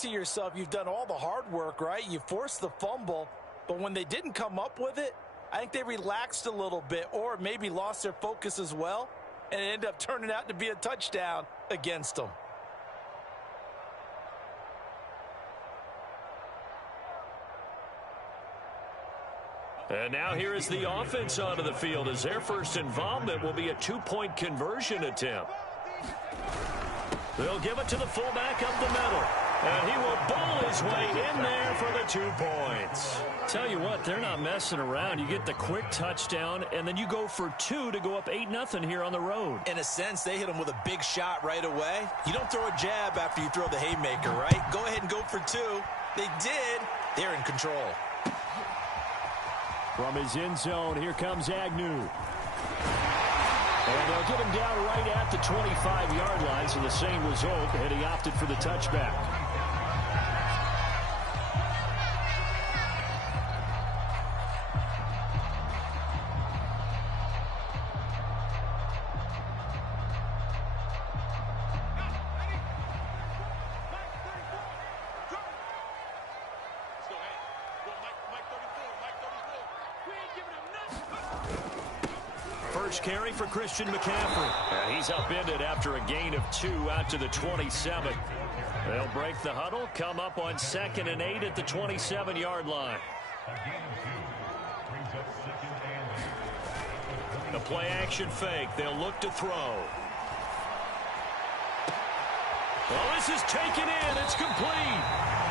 To yourself, you've done all the hard work, right? You forced the fumble, but when they didn't come up with it, I think they relaxed a little bit or maybe lost their focus as well, and it ended up turning out to be a touchdown against them. And now here is the offense onto the field as their first involvement will be a two-point conversion attempt. They'll give it to the fullback up the middle. And he will bowl his way in there for the 2 points. Tell you what, they're not messing around. You get the quick touchdown, and then you go for 2 to go up 8-0 here on the road. In a sense, they hit him with a big shot right away. You don't throw a jab after you throw the haymaker, right? Go ahead and go for 2. They did. They're in control. From his end zone, here comes Agnew. And they'll get him down right at the 25-yard line, so the same result, and he opted for the touchback. First carry for Christian McCaffrey. And he's upended after a gain of 2 out to the 27. They'll break the huddle, come up on 2nd and 8 at the 27-yard line. The play-action fake. They'll look to throw. Well, this is taken in. It's complete.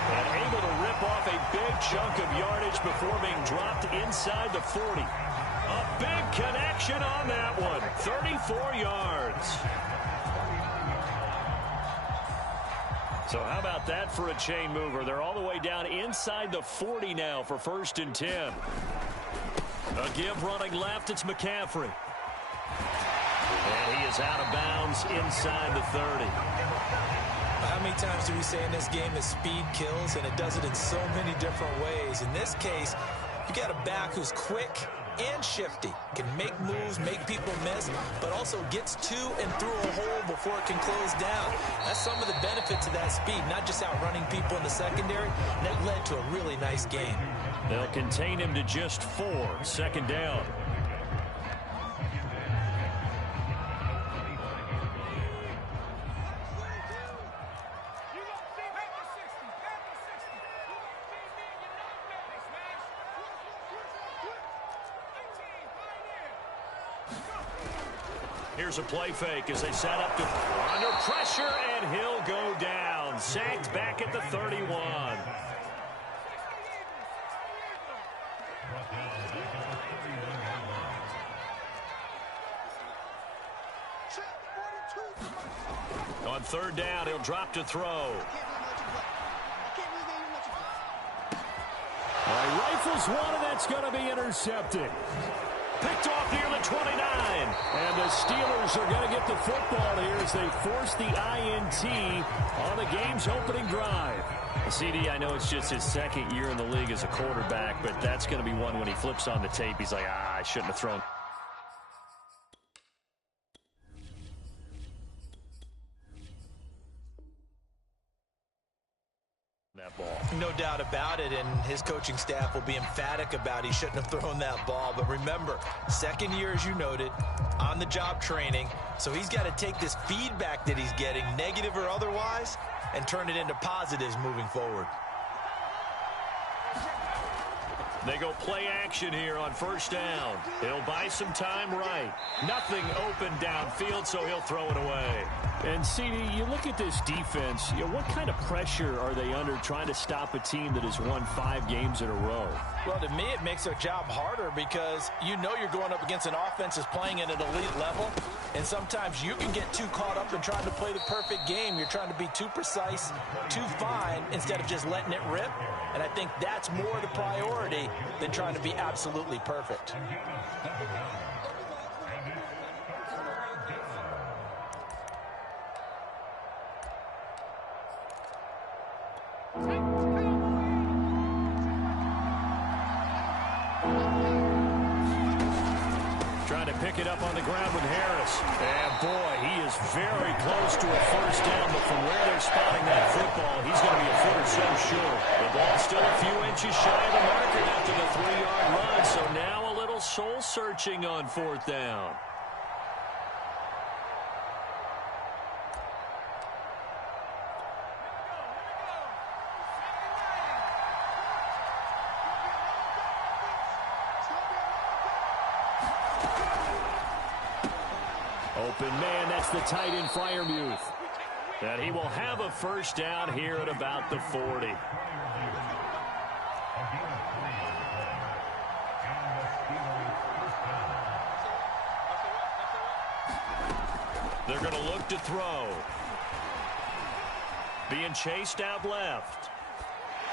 And able to rip off a big chunk of yardage before being dropped inside the 40. A big connection on that one. 34 yards. So how about that for a chain mover? They're all the way down inside the 40 now for 1st and 10. A give running left. It's McCaffrey. And he is out of bounds inside the 30. How many times do we say in this game that speed kills, and it does it in so many different ways? In this case, you got a back who's quick and shifty, can make moves, make people miss, but also gets to and through a hole before it can close down. That's some of the benefits of that speed, not just outrunning people in the secondary. And that led to a really nice game. They'll contain him to just 4. 2nd down. Here's a play fake as they set up to under pressure, and he'll go down. Sacked back at the 31. On 3rd down, he'll drop to throw. Rifles one, and that's going to be intercepted. Picked off near the 29. And the Steelers are going to get the football here as they force the INT on the game's opening drive. CD, I know it's just his 2nd year in the league as a quarterback, but that's going to be one when he flips on the tape. He's like, I shouldn't have thrown. That ball. No doubt about it, and his coaching staff will be emphatic about he shouldn't have thrown that ball. But remember, 2nd year, as you noted, on-the-job training, so he's got to take this feedback that he's getting, negative or otherwise, and turn it into positives moving forward. They go play action here on 1st down. He'll buy some time right. Nothing open downfield, so he'll throw it away. And, CD, you look at this defense, what kind of pressure are they under trying to stop a team that has won 5 games in a row? Well, to me, it makes their job harder because you know you're going up against an offense that's playing at an elite level, and sometimes you can get too caught up in trying to play the perfect game. You're trying to be too precise, too fine, instead of just letting it rip, and I think that's more the priority than trying to be absolutely perfect. pick it up on the ground with Harris. And, boy, he is very close to a first down, but from where they're spotting that football, he's going to be a foot or so short. The ball's still a few inches shy of the marker after the 3-yard run, so now a little soul-searching on fourth down. Open man, that's the tight end Freiermuth. And he will have a first down here at about the 40. They're going to look to throw. Being chased out left.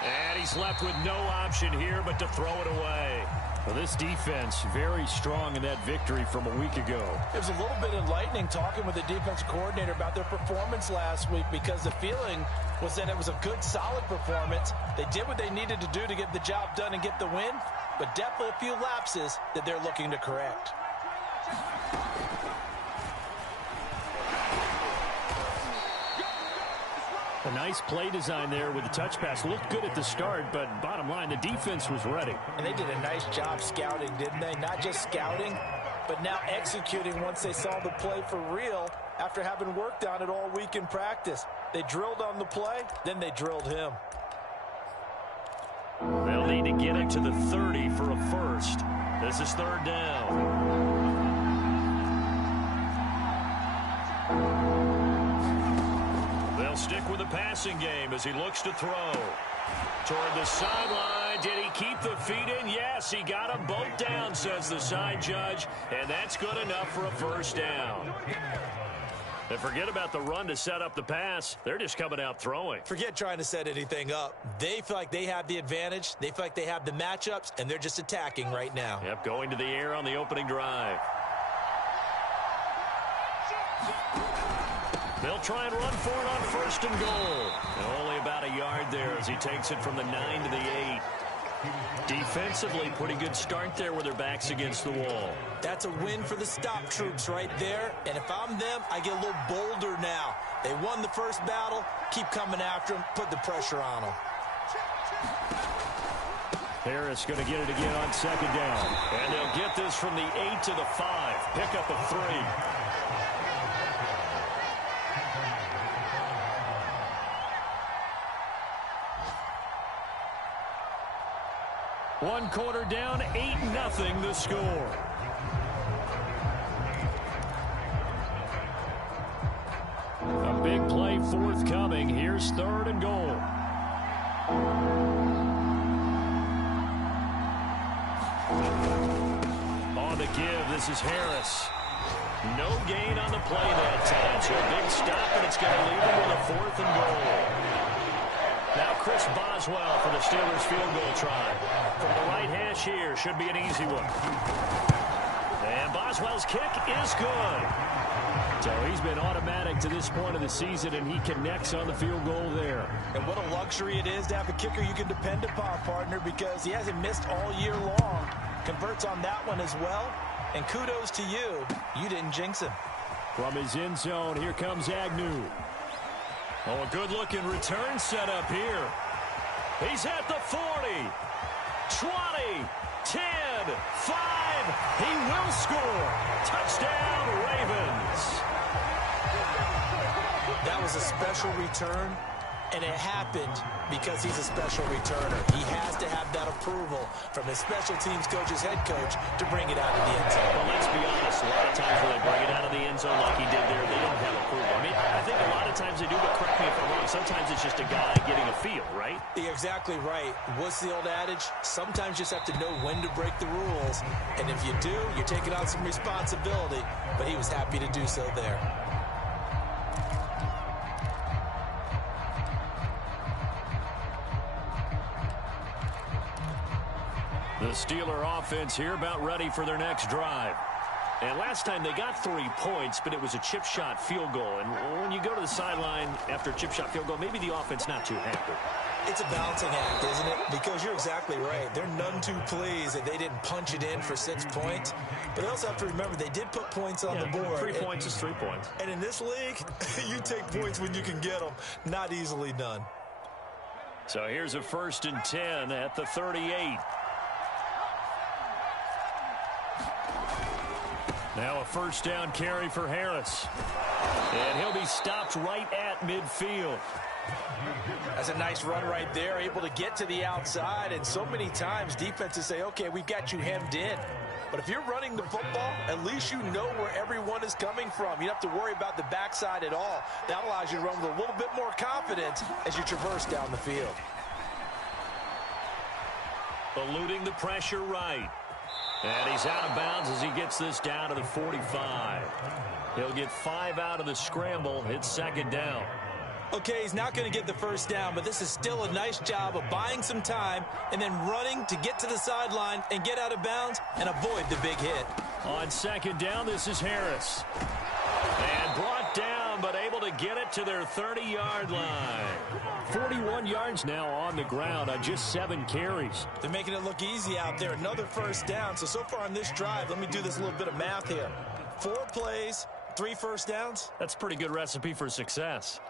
And he's left with no option here but to throw it away. Well, this defense very strong in that victory from a week ago. It was a little bit enlightening talking with the defense coordinator about their performance last week, because the feeling was that it was a good, solid performance. They did what they needed to do to get the job done and get the win, but definitely a few lapses that they're looking to correct. A nice play design there with the touch pass. Looked good at the start, but bottom line, the defense was ready. And they did a nice job scouting, didn't they? Not just scouting, but now executing once they saw the play for real after having worked on it all week in practice. They drilled on the play, then they drilled him. They'll need to get it to the 30 for a first. This is third down. They'll stick with the passing game as he looks to throw. Toward the sideline. Did he keep the feet in? Yes, he got them both down, says the side judge. And that's good enough for a first down. And forget about the run to set up the pass. They're just coming out throwing. Forget trying to set anything up. They feel like they have the advantage. They feel like they have the matchups, and they're just attacking right now. Yep, going to the air on the opening drive. They'll try and run for it on first and goal. And only about a yard there as he takes it from the 9 to the 8. Defensively, pretty good start there with their backs against the wall. That's a win for the stop troops right there. And if I'm them, I get a little bolder now. They won the first battle. Keep coming after them. Put the pressure on them. Harris going to get it again on second down. And they'll get this from the 8 to the 5. Pick up a 3. One quarter down, 8-0 the score. A big play forthcoming. Here's third and goal. On the give, this is Harris. No gain on the play that time, so a big stop, and it's going to leave them with a fourth and goal. Now Chris Boswell for the Steelers field goal try. From the right hash here, should be an easy one. And Boswell's kick is good. So he's been automatic to this point of the season, and he connects on the field goal there. And what a luxury it is to have a kicker you can depend upon, partner, because he hasn't missed all year long. Converts on that one as well. And kudos to you. You didn't jinx him. From his end zone, here comes Agnew. Oh, a good-looking return set up here. He's at the 40, 20, 10, 5. He will score. Touchdown, Ravens. That was a special return, and it happened because he's a special returner. He has to have that approval from his special teams coach's head coach to bring it out of the end zone. Well, let's be honest. A lot of times when they bring it out of the end zone like he did there, they don't have approval. I mean, I think a lot of times they do, but correct me if I'm wrong. Sometimes it's just a guy getting a feel, right? You're exactly right. What's the old adage? Sometimes you just have to know when to break the rules. And if you do, you're taking on some responsibility. But he was happy to do so there. The Steeler offense here about ready for their next drive. And last time they got 3 points, but it was a chip shot field goal. And when you go to the sideline after a chip shot field goal, maybe the offense not too happy. It's a balancing act, isn't it? Because you're exactly right. They're none too pleased that they didn't punch it in for 6 points. But they also have to remember they did put points on the board. 3 points is 3 points. And in this league, you take points when you can get them. Not easily done. So here's a 1st and 10 at the 38. Now a 1st down carry for Harris. And he'll be stopped right at midfield. That's a nice run right there, able to get to the outside. And so many times defenses say, okay, we've got you hemmed in. But if you're running the football, at least you know where everyone is coming from. You don't have to worry about the backside at all. That allows you to run with a little bit more confidence as you traverse down the field. Eluding the pressure right. And he's out of bounds as he gets this down to the 45. He'll get 5 out of the scramble. It's 2nd down. Okay, he's not going to get the 1st down, but this is still a nice job of buying some time and then running to get to the sideline and get out of bounds and avoid the big hit. On 2nd down, this is Harris. And brought down, but able to get it to their 30-yard line. 41 yards now on the ground on just 7 carries. They're making it look easy out there. Another 1st down. So far on this drive, let me do this little bit of math here. 4 plays, 3 1st downs. That's a pretty good recipe for success.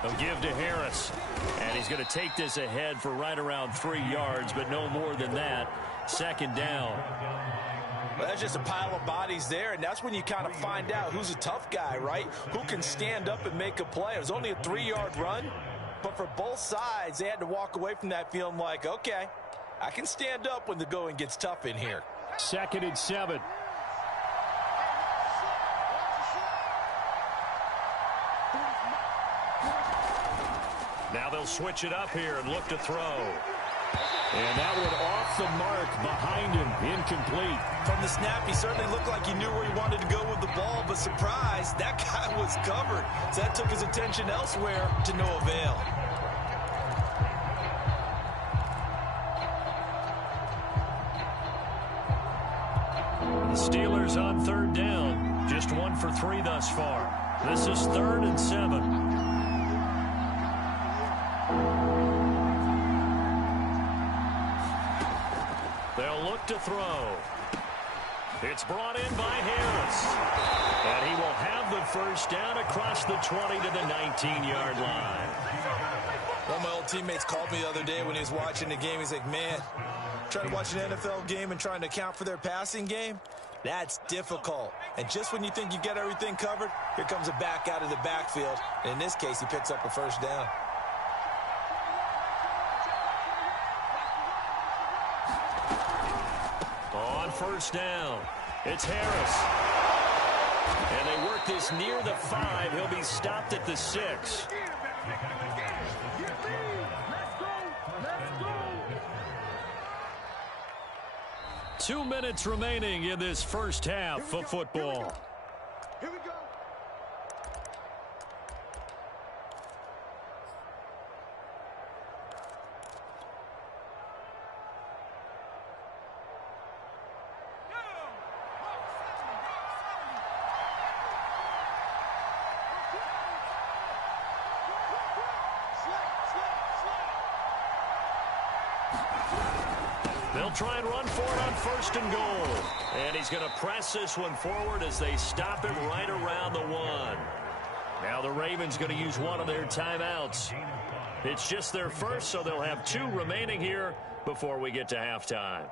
They'll give to Harris. And he's going to take this ahead for right around 3 yards, but no more than that. 2nd down. Well, that's just a pile of bodies there, and that's when you kind of find out who's a tough guy, right? Who can stand up and make a play. It was only a 3-yard run, but for both sides, they had to walk away from that feeling like, okay, I can stand up when the going gets tough in here. 2nd and 7. Now they'll switch it up here and look to throw. And that one off the mark behind him, incomplete. From the snap, he certainly looked like he knew where he wanted to go with the ball, but surprise, that guy was covered. So that took his attention elsewhere to no avail. The Steelers on 3rd down, just 1 for 3 thus far. This is 3rd and 7. They'll look to throw. It's brought in by Harris. And he will have the 1st down across the 20 to the 19-yard line. One of my old teammates called me the other day when he was watching the game. He's like, man, trying to watch an NFL game and trying to account for their passing game, that's difficult. And just when you think you get everything covered, here comes a back out of the backfield. And in this case, he picks up a 1st down. On 1st down, it's Harris. And they work this near the 5. He'll be stopped at the 6. Two minutes remaining in this first half of football. Here we go. They'll try and run for it on 1st and goal. And he's going to press this one forward as they stop it right around the 1. Now the Ravens going to use one of their timeouts. It's just their first, so they'll have 2 remaining here before we get to halftime.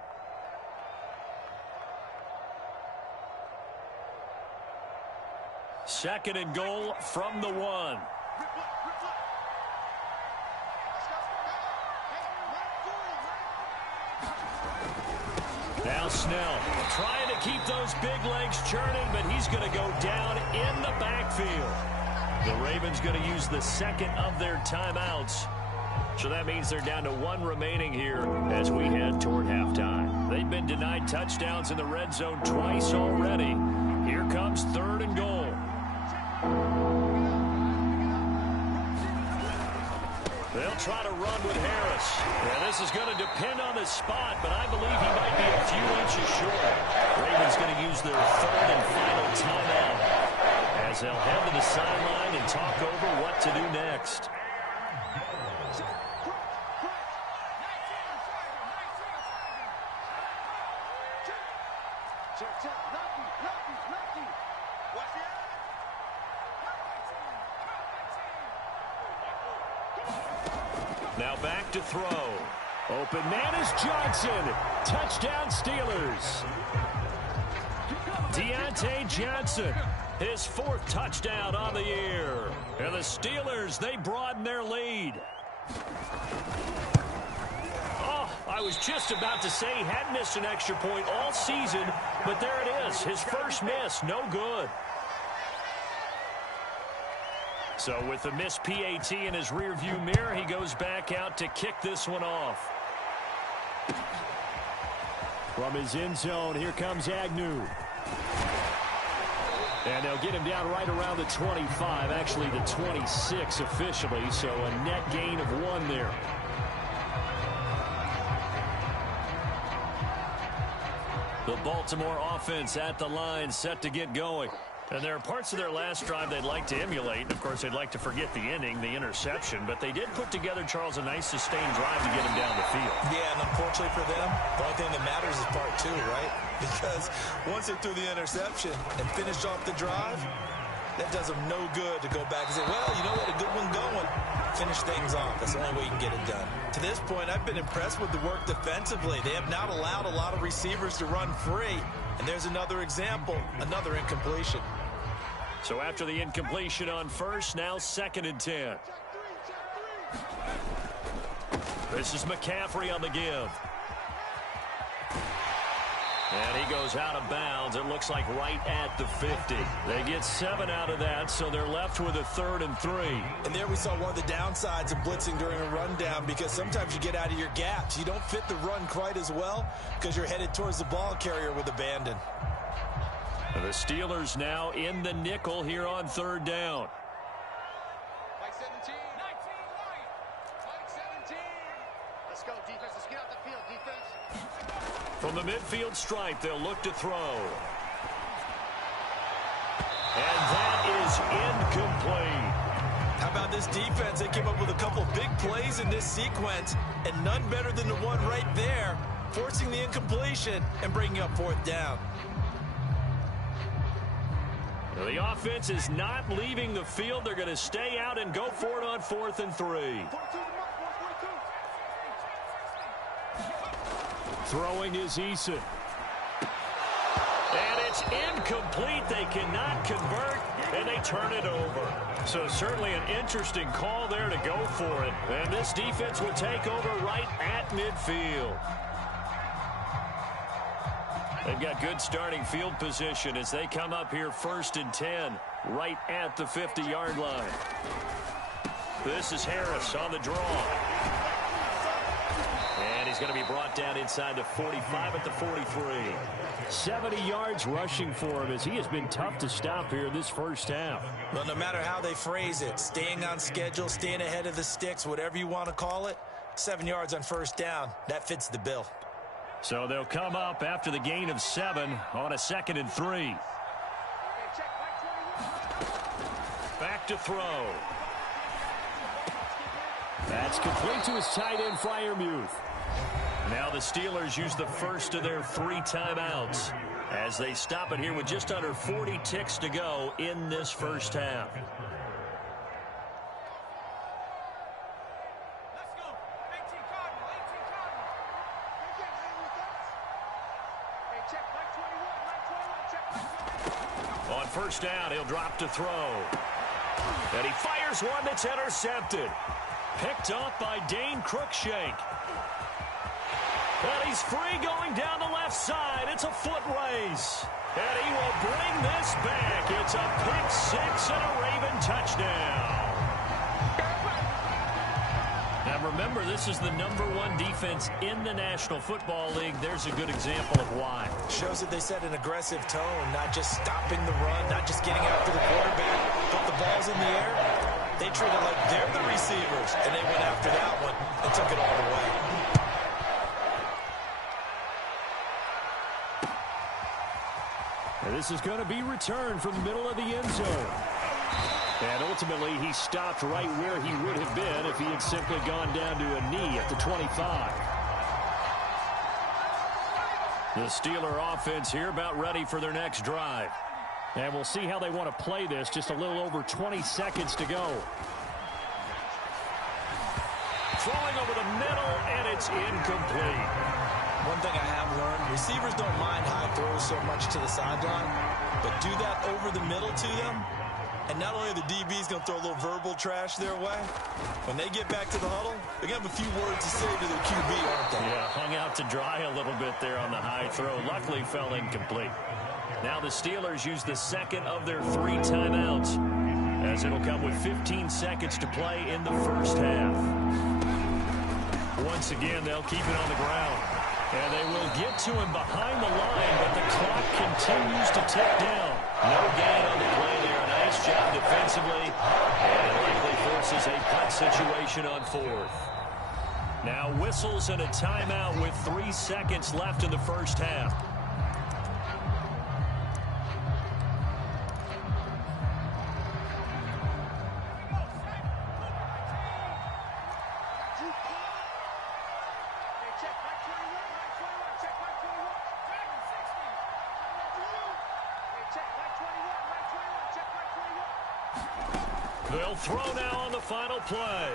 Second and goal from the 1. Now Snell trying to keep those big legs churning, but he's going to go down in the backfield. The Ravens going to use the 2nd of their timeouts. So that means they're down to 1 remaining here as we head toward halftime. They've been denied touchdowns in the red zone twice already. Here comes 3rd and goal. they'll try to run with Harris. Yeah, this is going to depend on the spot, but I believe he might be a few inches short. Ravens going to use their third and final timeout as they'll head to the sideline and talk over what to do next. Now back to throw. Open man is Johnson. Touchdown Steelers. Deontay Johnson, his fourth touchdown on the year. And the Steelers, they broaden their lead. Oh, I was just about to say he hadn't missed an extra point all season, but there it is. His first miss, no good. So with the missed PAT in his rearview mirror, he goes back out to kick this one off. From his end zone, here comes Agnew. And they'll get him down right around the 25, actually the 26 officially, so a net gain of 1 there. The Baltimore offense at the line, set to get going. And there are parts of their last drive they'd like to emulate. Of course, they'd like to forget the inning, the interception. But they did put together, Charles, a nice sustained drive to get him down the field. Yeah, and unfortunately for them, the only thing that matters is part 2, right? Because once they threw the interception and finished off the drive, that does them no good to go back and say, well, you know what, a good one going. Finish things off. That's the only way you can get it done. To this point, I've been impressed with the work defensively. They have not allowed a lot of receivers to run free. And there's another example, another incompletion. So after the incompletion on first, now 2nd and 10. This is McCaffrey on the give. And he goes out of bounds. It looks like right at the 50. They get 7 out of that, so they're left with a 3rd and 3. And there we saw one of the downsides of blitzing during a rundown, because sometimes you get out of your gaps. You don't fit the run quite as well because you're headed towards the ball carrier with abandon. And the Steelers now in the nickel here on 3rd down. Mike 17. 19, Mike 17. Let's go, defense. Let's get out the field, defense. From the midfield stripe, they'll look to throw. And that is incomplete. How about this defense? They came up with a couple big plays in this sequence, and none better than the one right there, forcing the incompletion and bringing up 4th down. The offense is not leaving the field. They're going to stay out and go for it on 4th and 3. Throwing is Eason. And it's incomplete. They cannot convert, and they turn it over. So certainly an interesting call there to go for it. And this defense will take over right at midfield. They've got good starting field position as they come up here 1st and 10, right at the 50-yard line. This is Harris on the draw. And he's going to be brought down inside the 45 at the 43. 70 yards rushing for him as he has been tough to stop here this first half. Well, no matter how they phrase it, staying on schedule, staying ahead of the sticks, whatever you want to call it, 7 yards on 1st down, that fits the bill. So they'll come up after the gain of 7 on a 2nd and 3. Back to throw. That's complete to his tight end, Freiermuth. Now the Steelers use the first of their 3 timeouts as they stop it here with just under 40 ticks to go in this first half. On 1st down, he'll drop to throw. And he fires one that's intercepted. Picked up by Dane Cruikshank. And he's free going down the left side. It's a foot race. And he will bring this back. It's a pick 6 and a Raven touchdown. Now remember, this is the #1 defense in the National Football League. There's a good example of why. Shows that they set an aggressive tone, not just stopping the run, not just getting after the quarterback, but the ball's in the air. They treat it like they're the receivers, and they went after that one and took it all the way. And this is going to be returned from the middle of the end zone. And ultimately, he stopped right where he would have been if he had simply gone down to a knee at the 25. The Steeler offense here about ready for their next drive. And we'll see how they want to play this. Just a little over 20 seconds to go. Throwing over the middle, and it's incomplete. One thing I have learned, receivers don't mind high throws so much to the sideline, but do that over the middle to them, and not only are the DBs going to throw a little verbal trash their way, when they get back to the huddle, they're going to have a few words to say to their QB, aren't they? Yeah, hung out to dry a little bit there on the high throw. Luckily fell incomplete. Now the Steelers use the second of their 3 timeouts, as it'll come with 15 seconds to play in the first half. Once again, they'll keep it on the ground. And they will get to him behind the line, but the clock continues to tick down. No gain on the play there. Nice job defensively. And it likely forces a punt situation on 4th. Now whistles and a timeout with 3 seconds left in the first half. They'll throw now on the final play.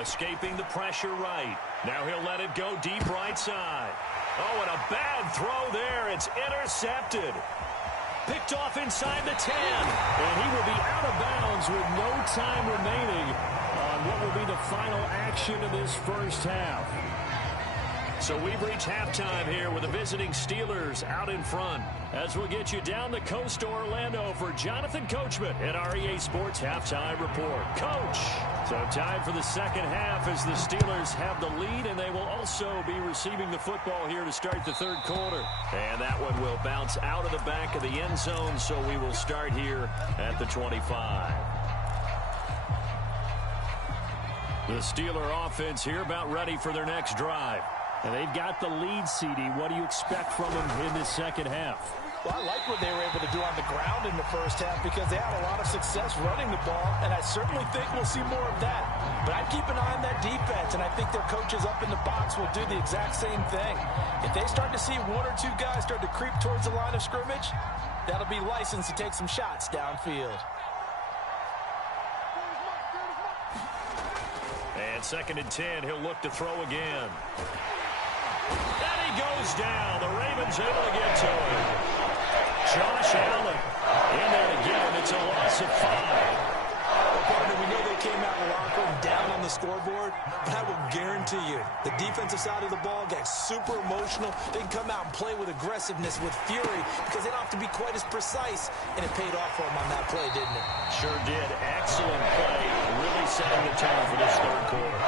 Escaping the pressure right. Now he'll let it go deep right side. Oh, and a bad throw there. It's intercepted. Picked off inside the 10. And he will be out of bounds with no time remaining on what will be the final action of this first half. So we've reached halftime here with the visiting Steelers out in front. As we'll get you down the coast to Orlando for Jonathan Coachman at our EA Sports Halftime Report. Coach! So time for the second half as the Steelers have the lead, and they will also be receiving the football here to start the third quarter. And that one will bounce out of the back of the end zone, so we will start here at the 25. The Steeler offense here about ready for their next drive. And they've got the lead, CD. What do you expect from them in this second half? Well, I like what they were able to do on the ground in the first half because they had a lot of success running the ball, and I certainly think we'll see more of that. But I'd keep an eye on that defense, and I think their coaches up in the box will do the exact same thing. If they start to see 1 or 2 guys start to creep towards the line of scrimmage, that'll be license to take some shots downfield. And 2nd and 10, he'll look to throw again. And he goes down. The Ravens able to get to him. Josh Allen in there again. It's a loss of 5. Well, partner, we know they came out of the locker room down on the scoreboard, but I will guarantee you the defensive side of the ball got super emotional. They can come out and play with aggressiveness, with fury, because they don't have to be quite as precise, and it paid off for them on that play, didn't it? Sure did. Excellent play. Really setting the tone for this third quarter.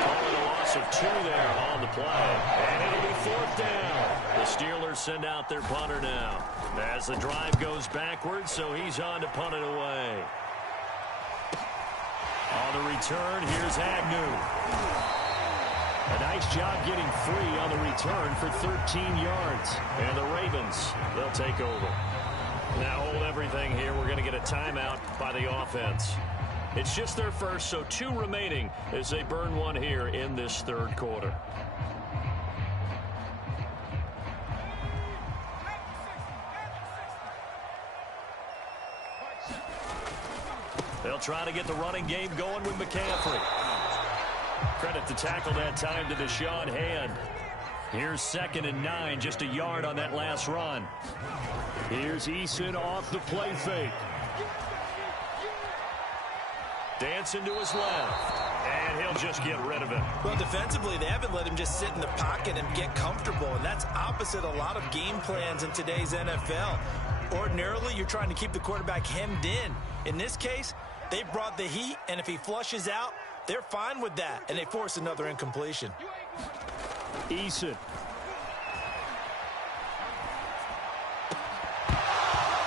Calling a loss of 2 there on the play. And it'll be 4th down. The Steelers send out their punter now. As the drive goes backwards, so he's on to punt it away. On the return, here's Agnew. A nice job getting free on the return for 13 yards. And the Ravens, they'll take over. Now hold everything here. We're going to get a timeout by the offense. It's just their first, so 2 remaining as they burn 1 here in this third quarter. They'll try to get the running game going with McCaffrey. Credit the tackle that time to Deshaun Hand. Here's 2nd and 9, just a yard on that last run. Here's Eason off the play fake. Dancing to his left. And he'll just get rid of it. Well, defensively, they haven't let him just sit in the pocket and get comfortable, and that's opposite a lot of game plans in today's NFL. Ordinarily, you're trying to keep the quarterback hemmed in. In this case, they brought the heat, and if he flushes out, they're fine with that, and they force another incompletion. Eason.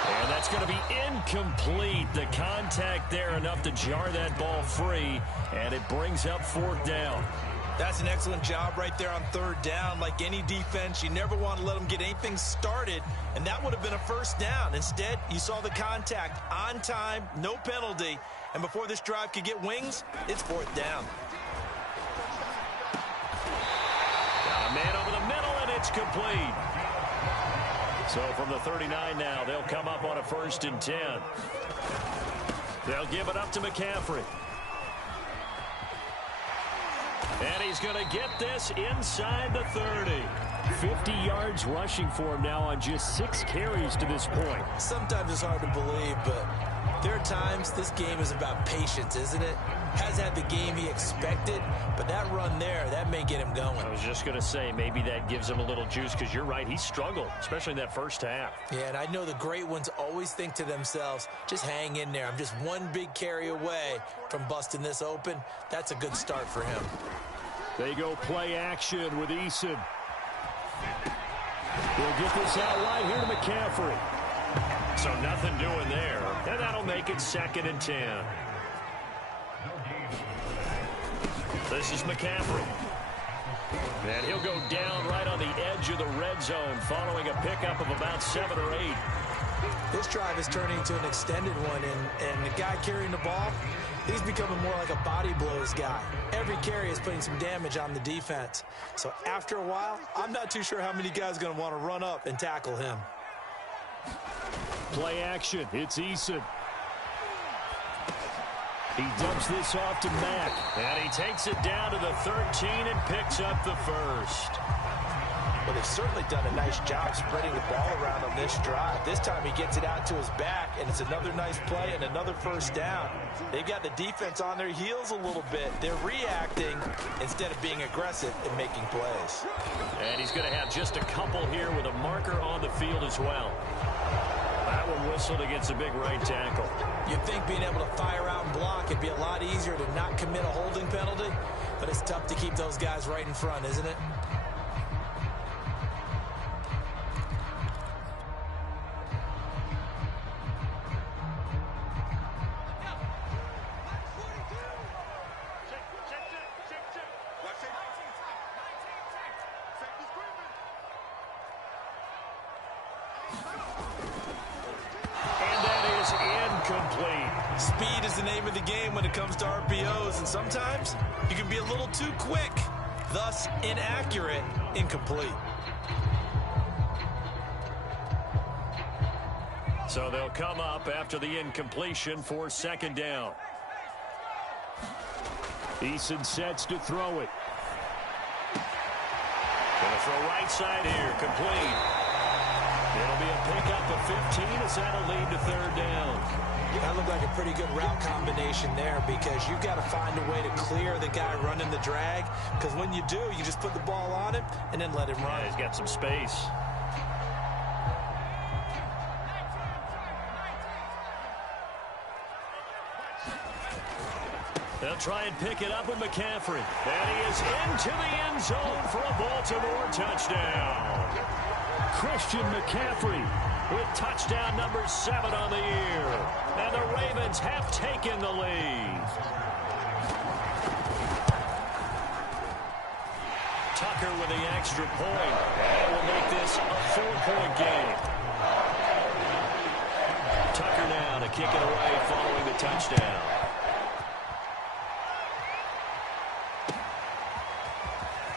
And that That's going to be incomplete. The contact there enough to jar that ball free, and it brings up 4th down. That's an excellent job right there on 3rd down. Like any defense, you never want to let them get anything started, and that would have been a 1st down. Instead, you saw the contact on time, no penalty, and before this drive could get wings, it's 4th down. Got a man over the middle, and it's complete. So from the 39 now, they'll come up on a 1st and 10. They'll give it up to McCaffrey. And he's going to get this inside the 30. 50 yards rushing for him now on just 6 carries to this point. Sometimes it's hard to believe, but there are times this game is about patience, isn't it? Has had the game he expected, but that run there, that may get him going. I was just going to say, maybe that gives him a little juice, because you're right, he struggled, especially in that first half. Yeah, and I know the great ones always think to themselves, just hang in there. I'm just one big carry away from busting this open. That's a good start for him. They go play action with Eason. They'll get this out right here to McCaffrey. So nothing doing there, and that'll make it 2nd and 10. This is McCaffrey. And he'll go down right on the edge of the red zone following a pickup of about 7 or 8. This drive is turning into an extended one, and the guy carrying the ball, he's becoming more like a body blows guy. Every carry is putting some damage on the defense. So after a while, I'm not too sure how many guys are going to want to run up and tackle him. Play action. It's Eason. He dumps this off to Mack. And he takes it down to the 13 and picks up the 1st. Well, they've certainly done a nice job spreading the ball around on this drive. This time he gets it out to his back, and it's another nice play and another 1st down. They've got the defense on their heels a little bit. They're reacting instead of being aggressive and making plays. And he's going to have just a couple here with a marker on the field as well. That one whistled against a big right tackle. You'd think being able to fire out and block, it'd be a lot easier to not commit a holding penalty, but it's tough to keep those guys right in front, isn't it? Speed is the name of the game when it comes to RPOs, and sometimes you can be a little too quick, thus inaccurate, incomplete. So they'll come up after the incompletion for 2nd down. Eason sets to throw it. Gonna throw right side here, complete. It'll be a pickup of 15 as that'll lead to 3rd down. That looked like a pretty good route combination there, because you've got to find a way to clear the guy running the drag, because when you do, you just put the ball on him and then let him run. Yeah, he's got some space. They'll try and pick it up with McCaffrey. And he is into the end zone for a Baltimore touchdown. Christian McCaffrey with touchdown number 7 on the year. And the Ravens have taken the lead. Tucker with the extra point. And will make this a 4-point game. Tucker now to kick it away following the touchdown.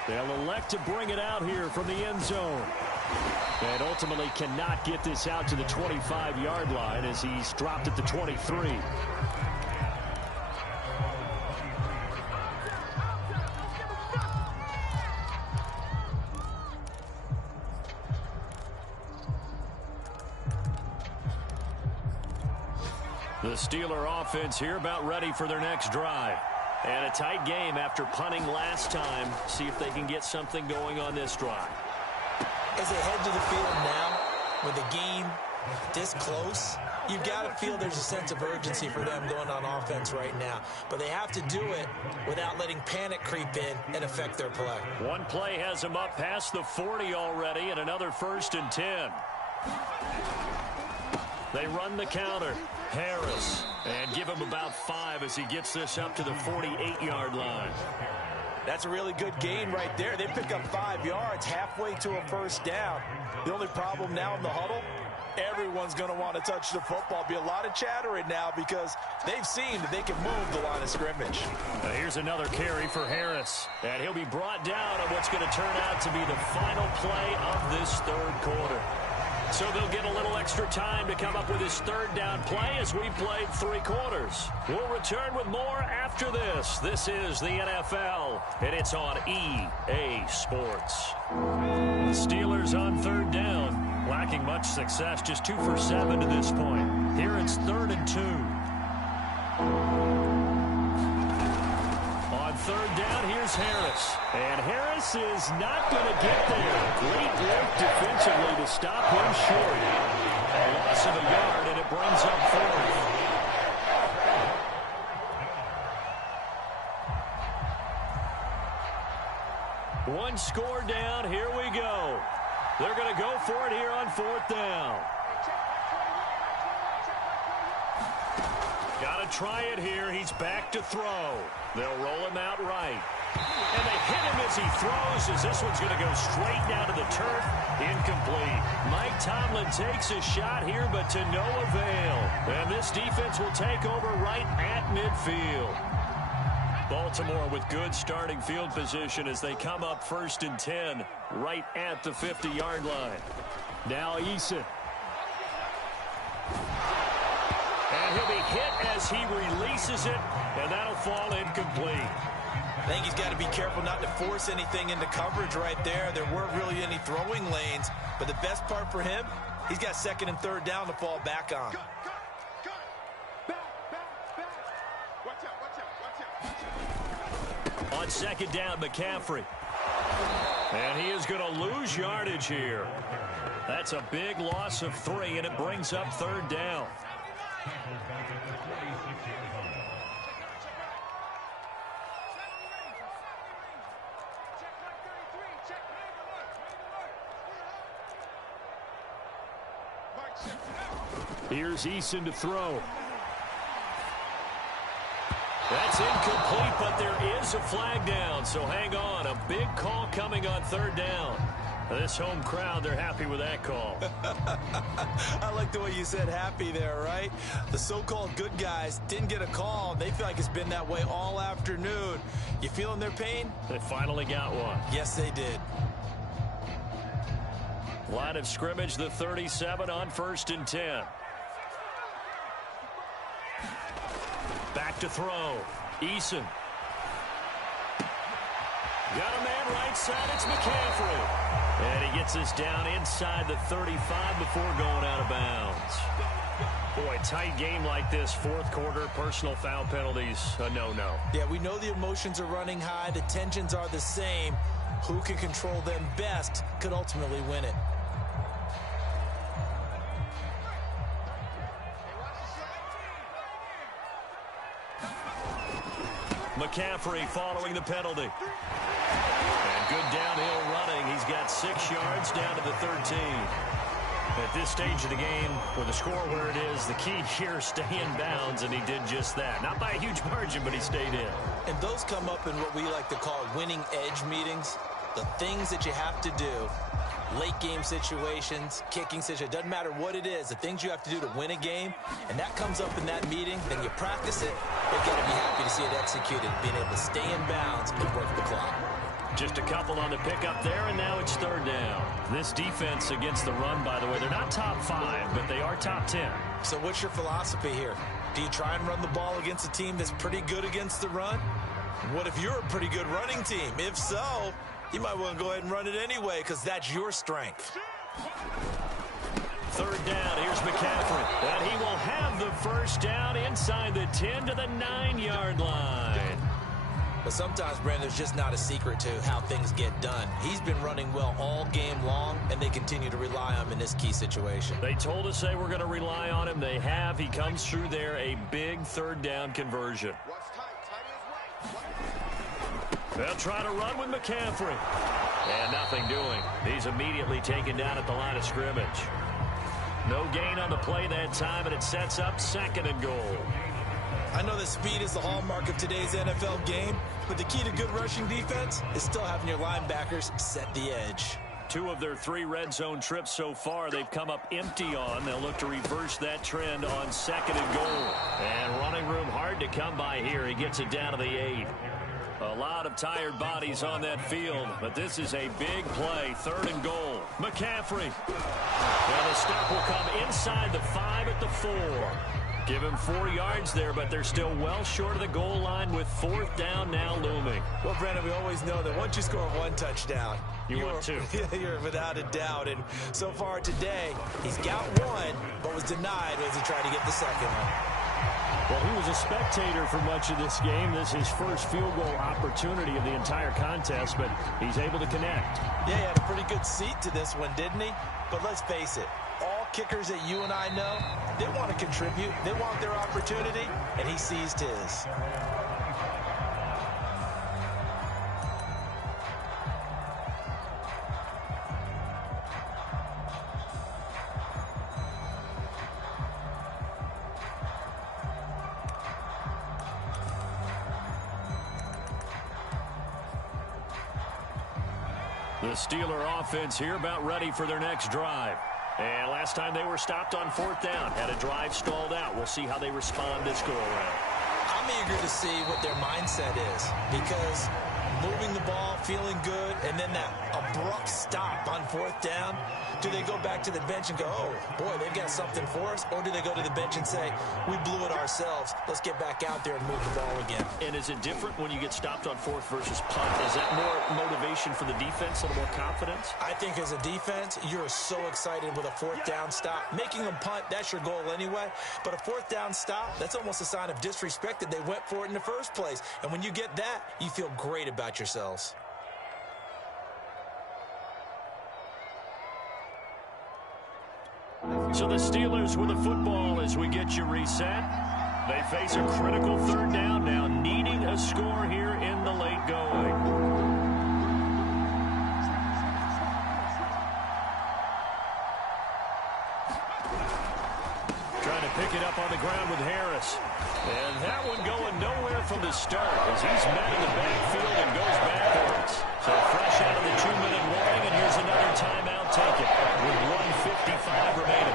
They'll elect to bring it out here from the end zone. And ultimately cannot get this out to the 25-yard line as he's dropped at the 23. The Steeler offense here about ready for their next drive. And a tight game after punting last time. See if they can get something going on this drive. As they head to the field now, with the game this close, you've got to feel there's a sense of urgency for them going on offense right now. But they have to do it without letting panic creep in and affect their play. One play has them up past the 40 already, and another 1st and 10. They run the counter. Harris. And give him about 5 as he gets this up to the 48-yard line. That's a really good gain right there. They pick up 5 yards halfway to a first down. The only problem now in the huddle, everyone's going to want to touch the football. Be a lot of chattering now because they've seen that they can move the line of scrimmage. Here's another carry for Harris. And he'll be brought down on what's going to turn out to be the final play of this third quarter. So they'll get a little extra time to come up with his third down play as we played 3 quarters. We'll return with more after this. This is the NFL, and it's on EA Sports. The Steelers on third down, lacking much success, just 2 for 7 to this point. Here it's 3rd and 2. On third down, here's Harris. And Harris is not going to get there. Great work defensively to stop him short. A loss of a yard, and it brings up 4th. One score down. Here we go. They're going to go for it here on 4th down. Got to try it here. He's back to throw. They'll roll him out right. And they hit him as he throws, as this one's going to go straight down to the turf. Incomplete. Mike Tomlin takes a shot here, but to no avail. And this defense will take over right at midfield. Baltimore with good starting field position as they come up 1st and 10 right at the 50-yard line. Now Eason. And he'll be hit as he releases it, and that'll fall incomplete. I think he's got to be careful not to force anything into coverage right there. There weren't really any throwing lanes, but the best part for him, he's got 2nd and 3rd down to fall back on. On 2nd down, McCaffrey. And he is going to lose yardage here. That's a big loss of 3, and it brings up 3rd down. Here's Eason to throw. That's incomplete, but there is a flag down, so hang on. A big call coming on 3rd down. This home crowd, they're happy with that call. I like the way you said happy there, right? The so-called good guys didn't get a call. They feel like it's been that way all afternoon. You feeling their pain? They finally got one. Yes, they did. Line of scrimmage, the 37 on 1st and 10. Back to throw. Eason. Got a man right side. It's McCaffrey. And he gets us down inside the 35 before going out of bounds. Boy, tight game like this, 4th quarter, personal foul penalties, a no-no. Yeah, we know the emotions are running high. The tensions are the same. Who can control them best could ultimately win it. McCaffrey following the penalty. And good downhill running. He's got 6 yards down to the 13. At this stage of the game, with the score where it is, the key here, stay in bounds, and he did just that. Not by a huge margin, but he stayed in. And those come up in what we like to call winning edge meetings. The things that you have to do, late game situations, kicking situations, doesn't matter what it is, the things you have to do to win a game, and that comes up in that meeting, then you practice it, you got to be happy to see it executed, being able to stay in bounds and work the clock. Just a couple on the pickup there, and now it's 3rd down. This defense against the run, by the way, they're not top 5, but they are top 10. So what's your philosophy here? Do you try and run the ball against a team that's pretty good against the run? What if you're a pretty good running team? If so, you might want to go ahead and run it anyway because that's your strength. 3rd down, here's McCaffrey. And he will have the 1st down inside the 10 to the 9-yard line. But sometimes, Brandon, there's just not a secret to how things get done. He's been running well all game long, and they continue to rely on him in this key situation. They told us they were going to rely on him. They have. He comes through there, a big 3rd down conversion. They'll try to run with McCaffrey. And nothing doing. He's immediately taken down at the line of scrimmage. No gain on the play that time, and it sets up 2nd and goal. I know that speed is the hallmark of today's NFL game, but the key to good rushing defense is still having your linebackers set the edge. 2 of their 3 red zone trips so far, they've come up empty on. They'll look to reverse that trend on 2nd and goal. And running room hard to come by here. He gets it down to the 8. A lot of tired bodies on that field, but this is a big play. 3rd and goal. McCaffrey. And the stop will come inside the 5 at the 4. Give him 4 yards there, but they're still well short of the goal line with 4th down now looming. Well, Brandon, we always know that once you score 1 touchdown, you're 2. You're without a doubt. And so far today, he's got 1, but was denied as he tried to get the 2nd one. Well, he was a spectator for much of this game. This is his first field goal opportunity of the entire contest, but he's able to connect. Yeah, he had a pretty good seat to this one, didn't he? But let's face it, all kickers that you and I know, they want to contribute. They want their opportunity, and he seized his. The Steeler offense here about ready for their next drive. And last time they were stopped on 4th down, had a drive stalled out. We'll see how they respond this go-around. I'm eager to see what their mindset is, because moving the ball, feeling good, and then that abrupt stop on 4th down, do they go back to the bench and go, oh, boy, they've got something for us? Or do they go to the bench and say, we blew it ourselves, let's get back out there and move the ball again? And is it different when you get stopped on 4th versus punt? Is that more motivation for the defense, a little more confidence? I think as a defense, you're so excited with a 4th down stop. Making them punt, that's your goal anyway. But a 4th down stop, that's almost a sign of disrespect that they went for it in the first place. And when you get that, you feel great about yourselves. So the Steelers with the football as we get you reset. They face a critical 3rd down now, needing a score here in the late going. Trying to pick it up on the ground with Harris. And that one going nowhere from the start as he's met in the backfield and goes backwards. So fresh out of the 2-minute warning, and here's another timeout taken with 1:55 remaining.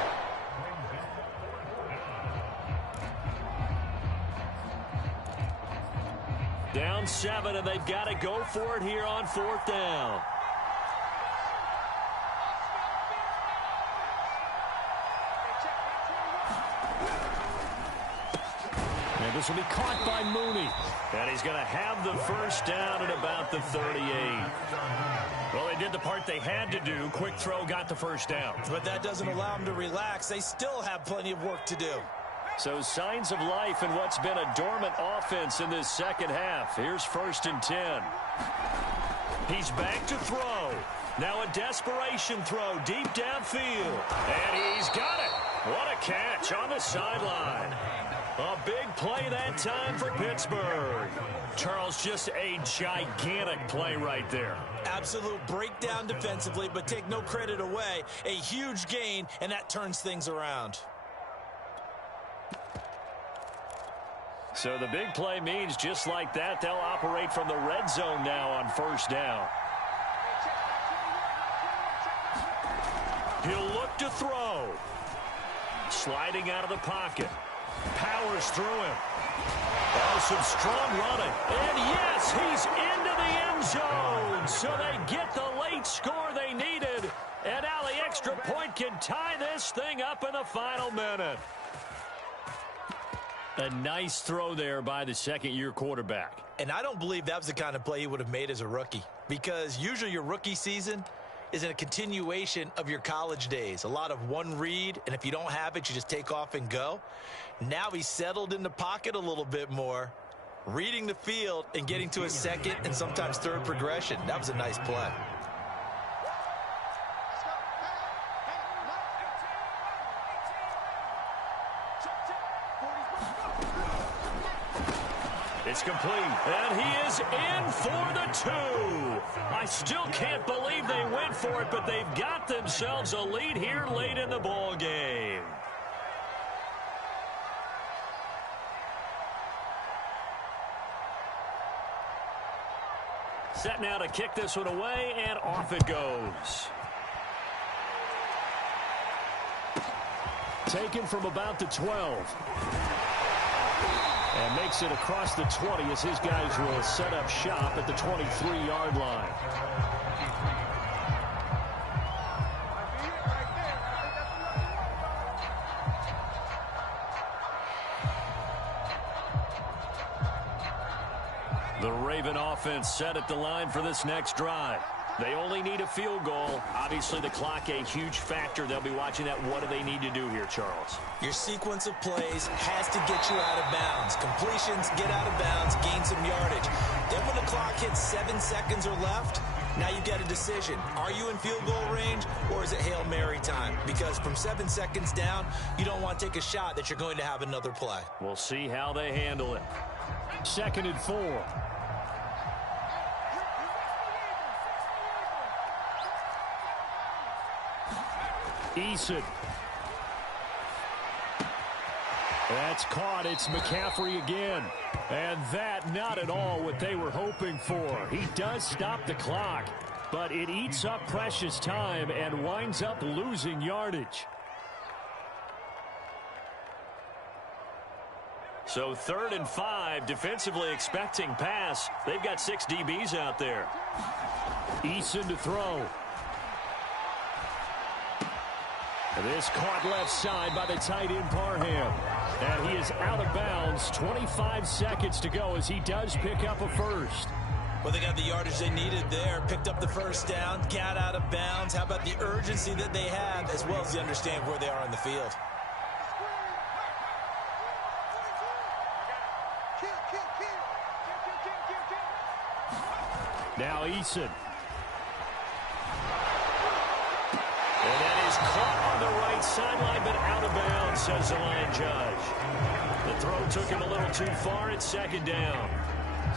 Down 7, and they've got to go for it here on 4th down. And this will be caught by Mooney. And he's going to have the 1st down at about the 38. Well, they did the part they had to do. Quick throw got the 1st down. But that doesn't allow them to relax. They still have plenty of work to do. So signs of life in what's been a dormant offense in this 2nd half. Here's 1st and 10. He's back to throw. Now a desperation throw deep downfield. And he's got it. What a catch on the sideline. A big play that time for Pittsburgh. Charles, just a gigantic play right there. Absolute breakdown defensively, but take no credit away. A huge gain, and that turns things around. So the big play means just like that, they'll operate from the red zone now on 1st down. He'll look to throw. Sliding out of the pocket. Powers through him. Oh, some strong running. And yes, he's into the end zone. So they get the late score they needed. And now the extra point can tie this thing up in the final minute. A nice throw there by the 2nd-year quarterback. And I don't believe that was the kind of play he would have made as a rookie, because usually your rookie season is a continuation of your college days. A lot of one read, and if you don't have it, you just take off and go. Now he's settled in the pocket a little bit more, reading the field and getting to his 2nd and sometimes 3rd progression. That was a nice play. It's complete, and he is in for the 2. I still can't believe they went for it, but they've got themselves a lead here late in the ball game. Set now to kick this one away, and off it goes. Taken from about the 12. And makes it across the 20 as his guys will set up shop at the 23-yard line. The Raven offense set at the line for this next drive. They only need a field goal. Obviously, the clock a huge factor. They'll be watching that. What do they need to do here, Charles? Your sequence of plays has to get you out of bounds. Completions, get out of bounds, gain some yardage. Then when the clock hits 7 seconds or left, now you get a decision. Are you in field goal range, or is it Hail Mary time? Because from 7 seconds down, you don't want to take a shot that you're going to have another play. We'll see how they handle it. 2nd and 4. Eason. That's caught. It's McCaffrey again. And that not at all what they were hoping for. He does stop the clock, but it eats up precious time and winds up losing yardage. So 3rd and 5, defensively expecting pass. They've got 6 DBs out there. Eason to throw. This caught left side by the tight end Parham. And he is out of bounds. 25 seconds to go as he does pick up a first. Well, they got the yardage they needed there. Picked up the first down. Got out of bounds. How about the urgency that they have, as well as they understand where they are on the field? Now Eason. And that is caught on the right sideline, but out of bounds, says the line judge. The throw took him a little too far. It's 2nd down.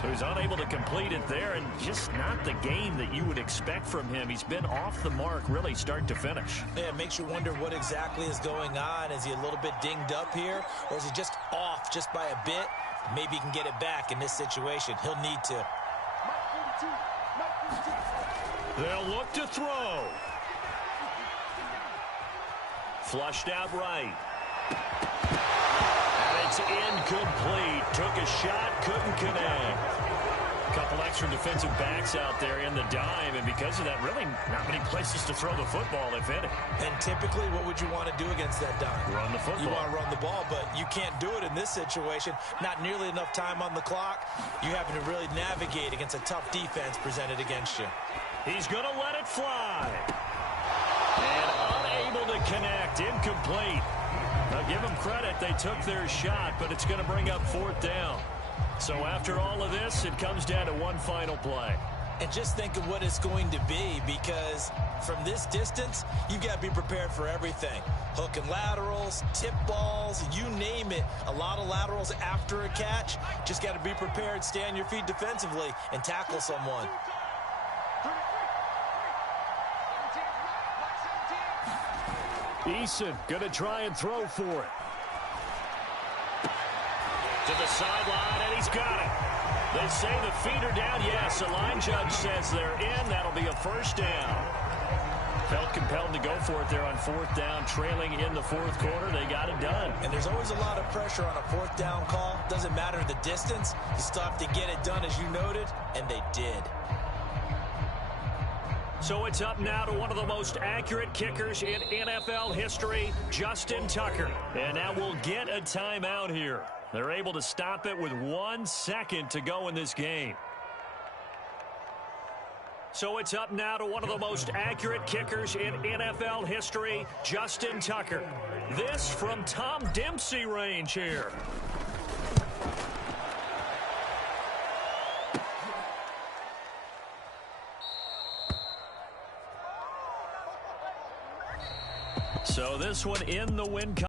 So he's unable to complete it there, and just not the game that you would expect from him. He's been off the mark, really, start to finish. Yeah, it makes you wonder what exactly is going on. Is he a little bit dinged up here, or is he just off just by a bit? Maybe he can get it back in this situation. He'll need to. They'll look to throw. Flushed out right. And it's incomplete. Took a shot, couldn't connect. A couple extra defensive backs out there in the dime, and because of that, really not many places to throw the football, if any. And typically, what would you want to do against that dime? Run the football. You want to run the ball, but you can't do it in this situation. Not nearly enough time on the clock. You're having to really navigate against a tough defense presented against you. He's going to let it fly. And unable to connect. Incomplete. Now, give them credit. They took their shot, but it's going to bring up 4th down. So after all of this, it comes down to one final play. And just think of what it's going to be, because from this distance, you've got to be prepared for everything. Hook and laterals, tip balls, you name it. A lot of laterals after a catch. Just got to be prepared, stay on your feet defensively, and tackle someone. Eason going to try and throw for it. To the sideline, and he's got it. They say the feet are down. Yes, the line judge says they're in. That'll be a 1st down. Felt compelled to go for it there on 4th down, trailing in the 4th quarter. They got it done. And there's always a lot of pressure on a 4th down call. Doesn't matter the distance. You still have to get it done, as you noted, and they did. So it's up now to one of the most accurate kickers in NFL history, Justin Tucker. And now we'll get a timeout here. They're able to stop it with 1 second to go in this game. So it's up now to one of the most accurate kickers in NFL history, Justin Tucker. This from Tom Dempsey range here. So this one in the win.